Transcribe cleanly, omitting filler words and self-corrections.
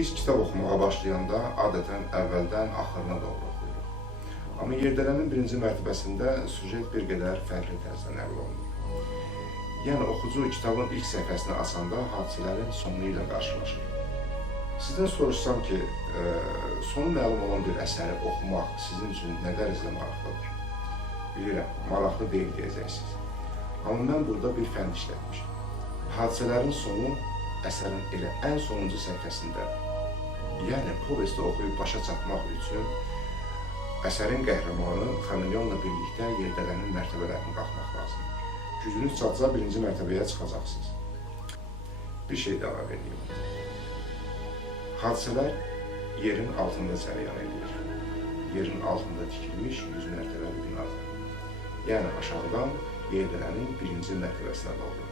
Biz kitab oxumağa başlayanda adətən əvvəldən axırına doğru oxuyuruq. Amma Yerdələnin birinci mərtəbəsində süjet bir qədər fərqli tərzdə nəql olunur. Yəni, oxucu kitabın ilk səhifəsini açanda hadisələrin sonu ilə qarşılaşır. Sizdən soruşsam ki, sonu məlum olan bir əsəri oxumaq sizin üçün nə dərəcədə maraqlıdır? Bilirəm, maraqlı deyil deyəcəksiniz. Amma mən burada bir fənd işlətmişim. Hadisələrin sonu əsərin elə ən sonuncu səhifəsində, yəni povesti oxuyub başa çatmaq üçün əsərin qəhrəmanı Xamilyonla birlikdə Yerdələnin mərtəbələrini qalxmaq lazımdır. Gücünüz çatsa birinci mərtəbəyə çıxacaqsınız. Bir şey də əlavə edeyim. Hadisələr yerin altında cərəyan edir. Yerin altında tikilmiş 100 mərtəbəli binadır. Yəni aşağıdan Yerdələnin birinci mərtəbəsinə doğru.